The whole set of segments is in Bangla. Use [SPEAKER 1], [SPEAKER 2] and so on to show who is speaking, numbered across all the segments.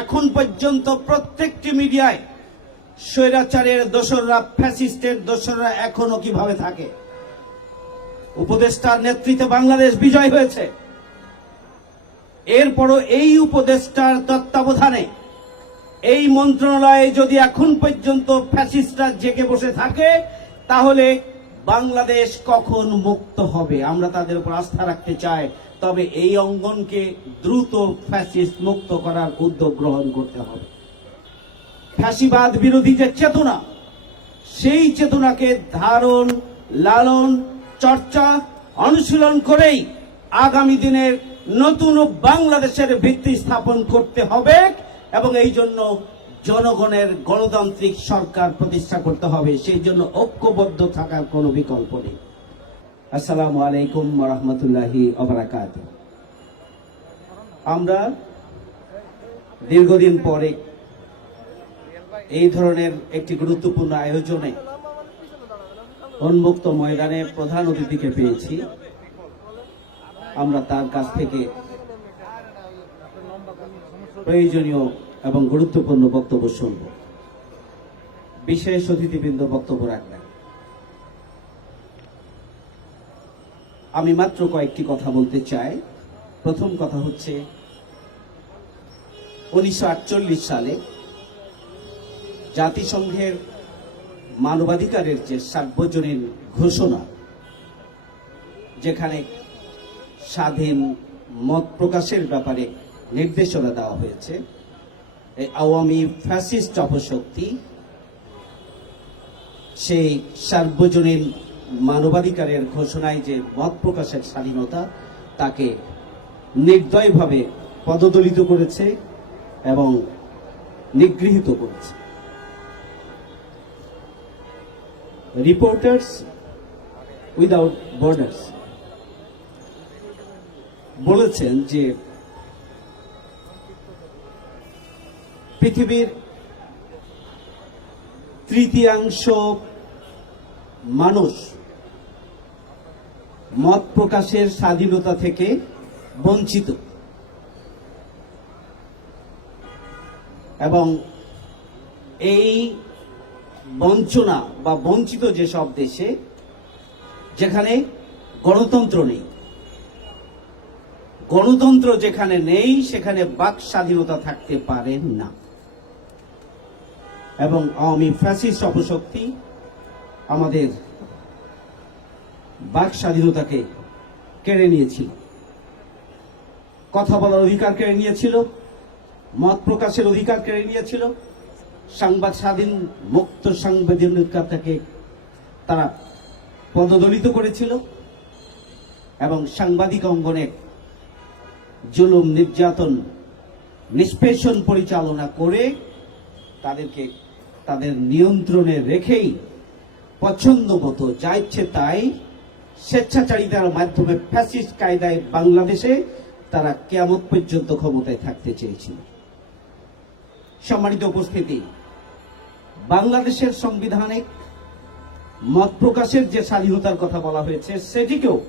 [SPEAKER 1] এখন পর্যন্ত প্রত্যেকটি মিডিয়ায় স্বৈরাচারের দোসররা, ফ্যাসিস্টের দোসররা এখনও কীভাবে থাকে? উপদেষ্টার নেতৃত্বে বাংলাদেশ বিজয় হয়েছে। এরপরও এই উপদেষ্টার তত্ত্বাবধানে এই মন্ত্রণালয়ে যদি এখন পর্যন্ত ফ্যাসিস্টরা জেগে বসে থাকে, তাহলে বাংলাদেশ কখন মুক্ত হবে? আমরা তাদের উপর আস্থা রাখতে চাই। তবে এই অঙ্গনকে দ্রুত ফ্যাসিস্ট মুক্ত করার উদ্যোগ গ্রহণ করতে হবে। ফ্যাসিবাদ বিরোধী যে চেতনা, সেই চেতনাকে ধারণ, লালন, চর্চা, অনুশীলন করেই আগামী দিনের নতুন বাংলাদেশের ভিত্তি স্থাপন করতে হবে এবং এই জন্য জনগণের গণতান্ত্রিক সরকার প্রতিষ্ঠা করতে হবে। সেই জন্য ঐক্যবদ্ধ থাকার কোনো বিকল্প নেই। আসসালামু আলাইকুম রহমতুল্লাহি অবরাকাত আমরা দীর্ঘদিন পরে এই ধরনের একটি গুরুত্বপূর্ণ আয়োজনে উন্মুক্ত ময়দানে প্রধান অতিথিকে পেয়েছি। আমরা তার কাছ থেকে প্রয়োজনীয় এবং গুরুত্বপূর্ণ বক্তব্য শুনব। বিশেষ অতিথিবৃন্দ বক্তব্য রাখবেন। আমি মাত্র কয়েকটি কথা বলতে চাই। প্রথম কথা হচ্ছে, উনিশশো আটচল্লিশ সালে জাতিসংঘের মানবাধিকারের যে সার্বজনীন ঘোষণা, যেখানে স্বাধীন মত প্রকাশের ব্যাপারে নির্দেশনা দেওয়া হয়েছে, এই আওয়ামী ফ্যাসিস্ট অপশক্তি সেই সার্বজনীন মানবাধিকারের ঘোষণায় যে মত প্রকাশের স্বাধীনতা তাকে নির্দয়ভাবে পদদলিত করেছে এবং নিগৃহীত করেছে। রিপোর্টার্স উইদাউট বর্ডার্স বলেছেন যে পৃথিবীর তৃতীয়াংশ মানুষ মত প্রকাশের স্বাধীনতা থেকে বঞ্চিত। এবং এই বঞ্চনা বা বঞ্চিত যেসব দেশে, যেখানে গণতন্ত্র নেই, গণতন্ত্র যেখানে নেই, সেখানে বাক স্বাধীনতা থাকতে পারে না। এবং আওয়ামী ফ্যাসিস্ট অপশক্তি আমাদের বাক স্বাধীনতাকে কেড়ে নিয়েছিল। কথা বলার অধিকার কেড়ে নিয়েছিল, মত প্রকাশের অধিকার কেড়ে নিয়েছিল, সাংবাদ স্বাধীন মুক্ত সাংবাদিকতাকে তারা পদদলিত করেছিল এবং সাংবাদিক অঙ্গনে জুলুম, নির্যাতন, নিষ্পেষণ পরিচালনা করে তাদেরকে তাদের নিয়ন্ত্রণে রেখেই পছন্দ মতো যা ইচ্ছে তাই স্বেচ্ছাচারিতার মাধ্যমে ফ্যাসিস্ট কায়দায় বাংলাদেশে তারা কেমন পর্যন্ত ক্ষমতায় থাকতে চেয়েছিল। সম্মানিত উপস্থিতি, বাংলাদেশের সংবিধানে মত প্রকাশের যে স্বাধীনতার কথা বলা হয়েছে, সেটিকেও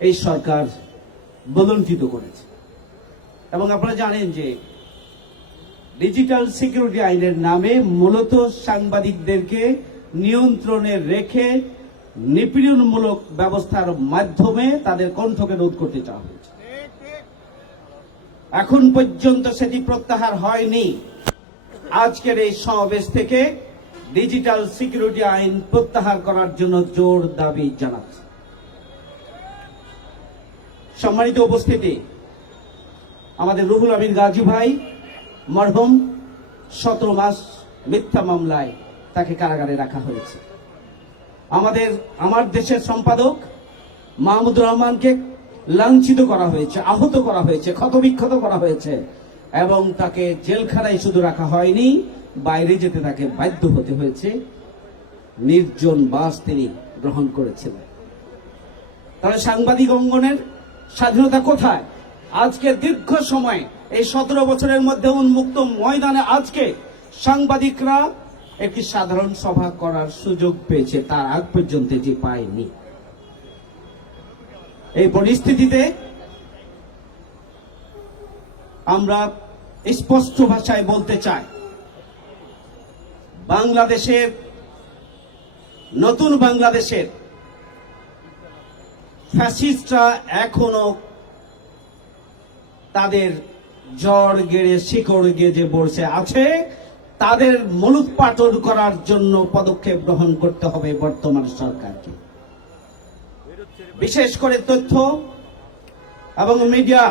[SPEAKER 1] এই সরকার বলঞ্চিত করেছে। এবং আপনারা জানেন যে ডিজিটাল সিকিউরিটি আইনের নামে মূলত সাংবাদিকদেরকে নিয়ন্ত্রণে রেখে নিপীড়নমূলক ব্যবস্থার মাধ্যমে তাদের কণ্ঠকে রোধ করতে চাওয়া হয়েছে। এখন পর্যন্ত সেটি প্রত্যাহার হয়নি। আজকের এই সমাবেশ থেকে ডিজিটাল সিকিউরিটি আইন প্রত্যাহার করার জন্য জোর দাবি জানাচ্ছে। সম্মানিত উপস্থিতি, আমাদের রুহুল আমিন গাজী ভাই, মরহুম, সতেরো মাস মিথ্যা মামলায় তাকে কারাগারে রাখা হয়েছে। আমাদের, আমার দেশের সম্পাদক মাহমুদুর রহমানকে লাঞ্ছিত করা হয়েছে, আহত করা হয়েছে, ক্ষতবিক্ষত করা হয়েছে এবং তাকে জেলখানায় শুধু রাখা হয়নি, বাইরে যেতে তাকে বাধ্য হতে হয়েছে। নির্জন বাস তিনি গ্রহণ করেছিলেন। তাহলে সাংবাদিক অঙ্গনের স্বাধীনতা কোথায়? আজকে দীর্ঘ সময়, এই সতেরো বছরের মধ্যে উন্মুক্ত ময়দানে আজকে সাংবাদিকরা একটি সাধারণ সভা করার সুযোগ পেয়েছে, তার আগ পর্যন্ত এটি পায়নি। এই পরিস্থিতিতে আমরা স্পষ্ট ভাষায় বলতে চাই, বাংলাদেশের, নতুন বাংলাদেশের ফ্যাসিস্টরা এখনও তাদের জ্বর গেড়ে, শিকড় গেজে বসে আছে। তাদের মূলোৎপাটন করার জন্য পদক্ষেপ গ্রহণ করতে হবে বর্তমান সরকারকে। বিশেষ করে তথ্য এবং মিডিয়া।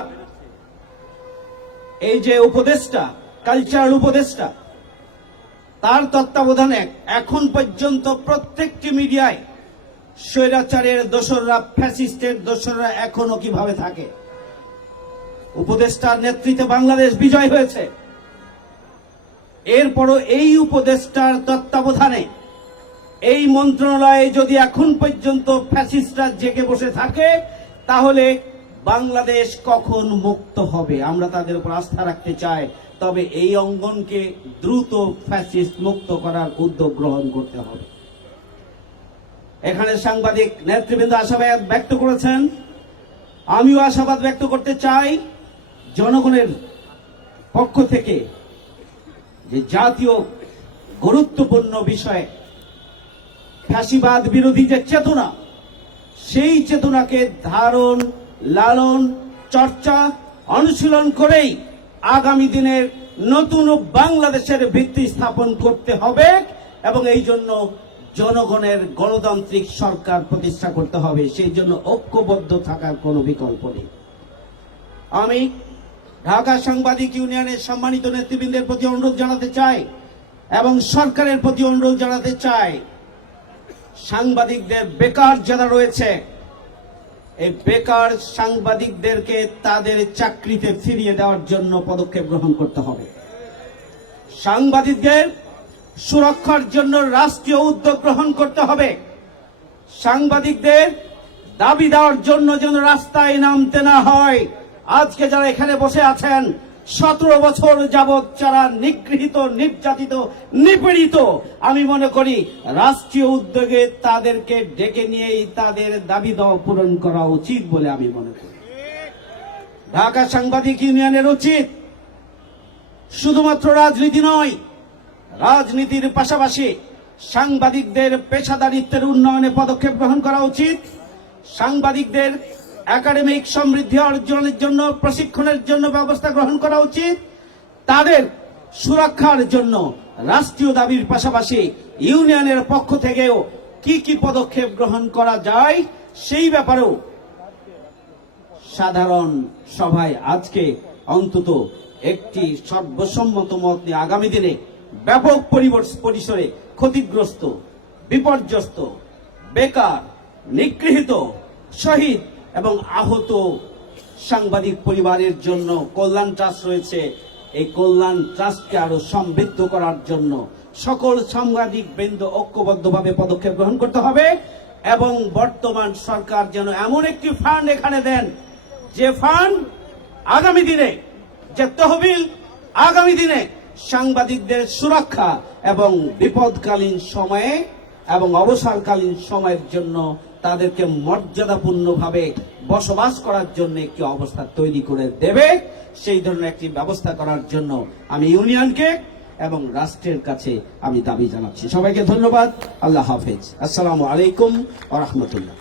[SPEAKER 1] এই যে উপদেষ্টা কালচারাল উপদেষ্টা, তার তত্ত্বাবধানে এখন পর্যন্ত প্রত্যেকটি মিডিয়ায় স্বৈরাচারের দোসররা, ফ্যাসিস্টের দোসররা এখনও কীভাবে থাকে? উপদেষ্টার নেতৃত্বে বাংলাদেশ বিজয় হয়েছে। এরপরও এই উপদেষ্টার তত্ত্বাবধানে এই মন্ত্রণালয়ে যদি এখন পর্যন্ত ফ্যাসিস্টরা জেগে বসে থাকে, তাহলে বাংলাদেশ কখন মুক্ত হবে? আমরা তাদের উপর আস্থা রাখতে চাই। তবে এই অঙ্গনকে দ্রুত ফ্যাসিস্ট মুক্ত করার উদ্যোগ গ্রহণ করতে হবে। এখানে সাংবাদিক নেতৃবৃন্দ আশাবাদ ব্যক্ত করেছেন। আমিও আশাবাদ ব্যক্ত করতে চাই জনগণের পক্ষ থেকে। যে জাতীয় গুরুত্বপূর্ণ বিষয়ে ফ্যাসিবাদ বিরোধী যে চেতনা, সেই চেতনাকে ধারণ, লালন, চর্চা, অনুশীলন করেই আগামী দিনের নতুন বাংলাদেশের ভিত্তি স্থাপন করতে হবে এবং এই জন্য জনগণের গণতান্ত্রিক সরকার প্রতিষ্ঠা করতে হবে। সেই জন্য ঐক্যবদ্ধ থাকার কোনো বিকল্প নেই। আমি ঢাকা সাংবাদিক ইউনিয়নের সম্মানিত নেতৃবৃন্দের প্রতি অনুরোধ জানাতে চাই এবং সরকারের প্রতি অনুরোধ জানাতে চাই। সাংবাদিকদের বেকার যারা রয়েছে, এই বেকার সাংবাদিকদেরকে তাদের চাকরিতে ফিরিয়ে দেওয়ার জন্য পদক্ষেপ গ্রহণ করতে হবে। সাংবাদিকদের সুরক্ষার জন্য রাষ্ট্রীয় উদ্যোগ গ্রহণ করতে হবে। সাংবাদিকদের দাবি দেওয়ার জন্য যেন রাস্তায় নামতে না হয়। আজকে যারা এখানে বসে আছেন, সতেরো বছর যাবৎ যারা নিগৃহীত, নির্যাতিত, নিপীড়িত, আমি মনে করি রাষ্ট্রীয় উদ্যোগে তাদেরকে ডেকে নিয়েই তাদের দাবি দেওয়া পূরণ করা উচিত বলে আমি মনে করি। ঢাকা সাংবাদিক ইউনিয়নের উচিত। শুধুমাত্র রাজনীতি নয়, রাজনীতির পাশাপাশি সাংবাদিকদের পেশাদারিত্বের উন্নয়নে পদক্ষেপ গ্রহণ করা উচিত। সাংবাদিকদের একাডেমিক সমৃদ্ধি অর্জনের জন্য, প্রশিক্ষণের জন্য ব্যবস্থা গ্রহণ করা উচিত। তাদের সুরক্ষার জন্য রাষ্ট্রীয় দাবির পাশাপাশি ইউনিয়নের পক্ষ থেকেও কি কি পদক্ষেপ গ্রহণ করা যায়, সেই ব্যাপারেও সাধারণ সভায় আজকে অন্তত একটি সর্বসম্মত মত নিয়ে আগামী দিনে ব্যাপক পরিসরে ক্ষতিগ্রস্ত, বিপর্যস্ত, বেকার, নিগৃহীত, শহীদ এবং আহত সাংবাদিক পরিবারের জন্য কল্যাণ ট্রাস্ট রয়েছে। এই কল্যাণ ট্রাস্টকে আরও সমৃদ্ধ করার জন্য সকল সাংবাদিক বৃন্দ ঐক্যবদ্ধভাবে পদক্ষেপ গ্রহণ করতে হবে এবং বর্তমান সরকার যেন এমন একটি ফান্ড এখানে দেন, যে ফান্ড আগামী দিনে, যে তহবিল আগামী দিনে সাংবাদিকদের সুরক্ষা এবং বিপদকালীন সময়ে এবং অবসরকালীন সময়ের জন্য তাদেরকে মর্যাদাপূর্ণভাবে বসবাস করার জন্য একটি অবস্থা তৈরি করে দেবে। সেই ধরনের একটি ব্যবস্থা করার জন্য আমি ইউনিয়নকে এবং রাষ্ট্রের কাছে আমি দাবি জানাচ্ছি। সবাইকে ধন্যবাদ। আল্লাহ হাফেজ। আসসালামু আলাইকুম ওয়া রাহমাতুল্লাহ।